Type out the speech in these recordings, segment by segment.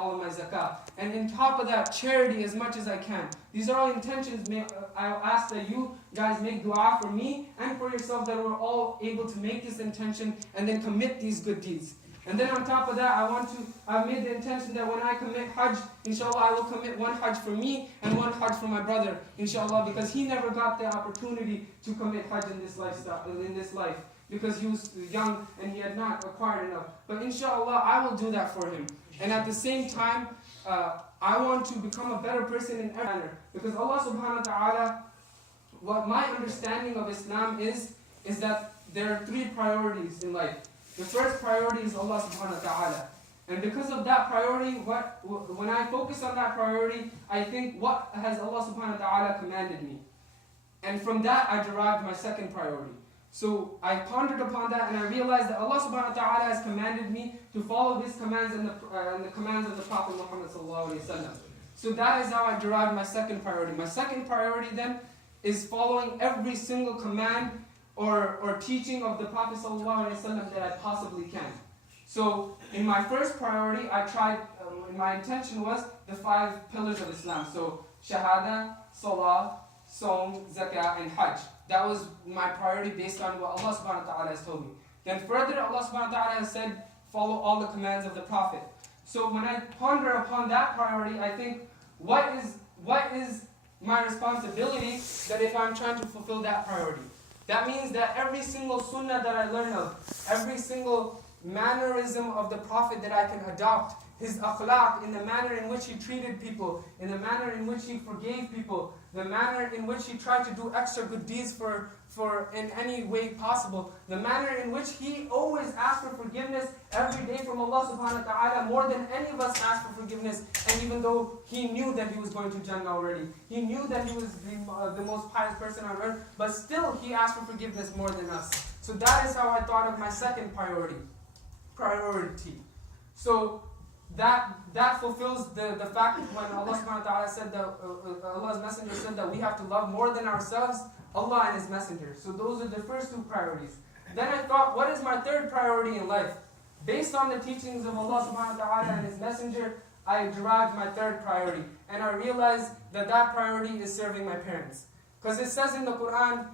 all of my zakah. And on top of that, charity as much as I can. These are all intentions. I'll ask that you guys make dua for me and for yourself, that we're all able to make this intention and then commit these good deeds. And then on top of that, I've made the intention that when I commit Hajj, inshallah, I will commit one Hajj for me and one Hajj for my brother, inshallah, because he never got the opportunity to commit Hajj in this life, because he was young and he had not acquired enough. But inshallah, I will do that for him. And at the same time, I want to become a better person in every manner. Because Allah subhanahu wa ta'ala, what my understanding of Islam is that there are 3 priorities in life. The first priority is Allah subhanahu wa ta'ala. And because of that priority, when I focus on that priority, I think, what has Allah subhanahu wa ta'ala commanded me? And from that, I derived my second priority. So I pondered upon that and I realized that Allah subhanahu wa ta'ala has commanded me to follow His commands and the commands of the Prophet Muhammad sallallahu alayhi wa sallam. So that is how I derived my second priority. My second priority then is following every single command or teaching of the Prophet ﷺ that I possibly can. So in my first priority, my intention was the 5 pillars of Islam. So Shahada, Salah, Saum, Zakah, and Hajj. That was my priority based on what Allah subhanahu wa ta'ala has told me. Then further, Allah subhanahu wa ta'ala has said, follow all the commands of the Prophet. So when I ponder upon that priority, I think, what is my responsibility that if I'm trying to fulfill that priority? That means that every single sunnah that I learn of, every single mannerism of the Prophet that I can adopt, his akhlaq, in the manner in which he treated people, in the manner in which he forgave people, the manner in which he tried to do extra good deeds for in any way possible, the manner in which he always asked for forgiveness every day from Allah subhanahu wa ta'ala, more than any of us asked for forgiveness. And even though he knew that he was going to Jannah already, he knew that he was the most pious person on earth, but still he asked for forgiveness more than us. So that is how I thought of my second priority. So that fulfills the fact when Allah subhanahu wa ta'ala said that Allah's messenger said that we have to love more than ourselves Allah and His messenger. So those are the first 2 priorities. Then I thought, what is my third priority in life? Based on the teachings of Allah subhanahu wa ta'ala and His messenger, I derived my third priority. And I realized that priority is serving my parents. Because it says in the Quran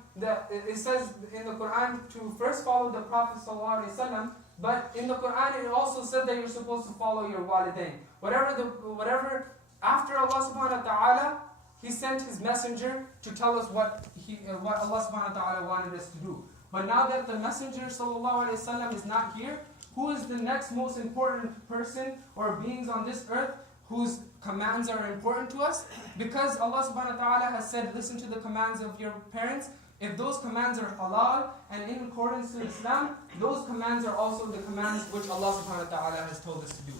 to first follow the Prophet sallallahu alaihi wasallam. But in the Quran, it also said that you're supposed to follow your walidain. Whatever, after Allah subhanahu wa ta'ala, He sent His messenger to tell us what Allah subhanahu wa ta'ala wanted us to do. But now that the messenger sallallahu alayhi wa sallam is not here, who is the next most important person or beings on this earth whose commands are important to us? Because Allah subhanahu wa ta'ala has said, listen to the commands of your parents. If those commands are halal and in accordance to Islam, those commands are also the commands which Allah subhanahu wa ta'ala has told us to do.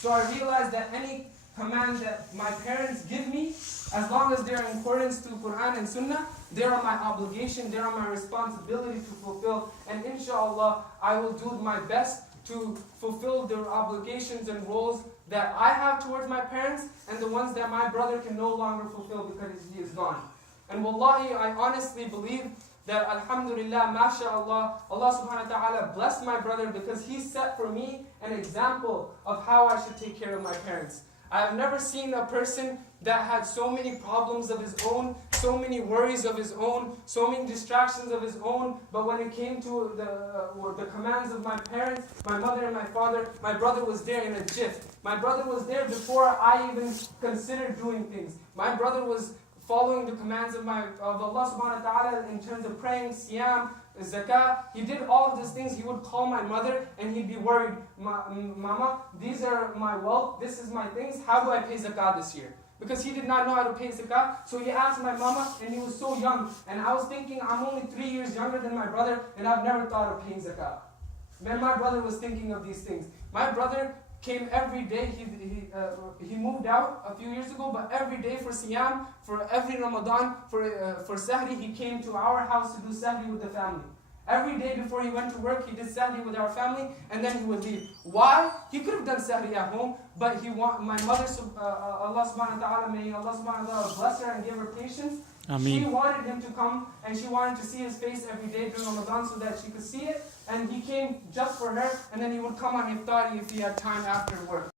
So I realized that any command that my parents give me, as long as they are in accordance to Quran and Sunnah, they are my obligation, they are my responsibility to fulfill. And inshallah, I will do my best to fulfill the obligations and roles that I have towards my parents and the ones that my brother can no longer fulfill because he is gone. And wallahi, I honestly believe that alhamdulillah, mashallah, Allah subhanahu wa ta'ala blessed my brother because he set for me an example of how I should take care of my parents. I have never seen a person that had so many problems of his own, so many worries of his own, so many distractions of his own, but when it came to the commands of my parents, my mother and my father, my brother was there in a jiff. My brother was there before I even considered doing things. My brother was following the commands of Allah subhanahu wa ta'ala in terms of praying, siyam, zakah. He did all of these things. He would call my mother and he'd be worried, Mama, these are my wealth, this is my things, how do I pay zakah this year? Because he did not know how to pay zakah. So he asked my mama, and he was so young. And I was thinking, I'm only 3 years younger than my brother, and I've never thought of paying zakah. Then my brother was thinking of these things. My brother came every day. He moved out a few years ago, but every day for siyam, for every Ramadan, for sahri, he came to our house to do sahri with the family. Every day before he went to work, he did sahri with our family, and then he would leave. Why? He could have done sahri at home, but my mother, Allah subhanahu wa ta'ala, may Allah subhanahu wa ta'ala bless her and give her patience. Ameen. She wanted him to come, and she wanted to see his face every day during Ramadan so that she could see it. And he came just for her, and then he would come on iftar if he had time after work.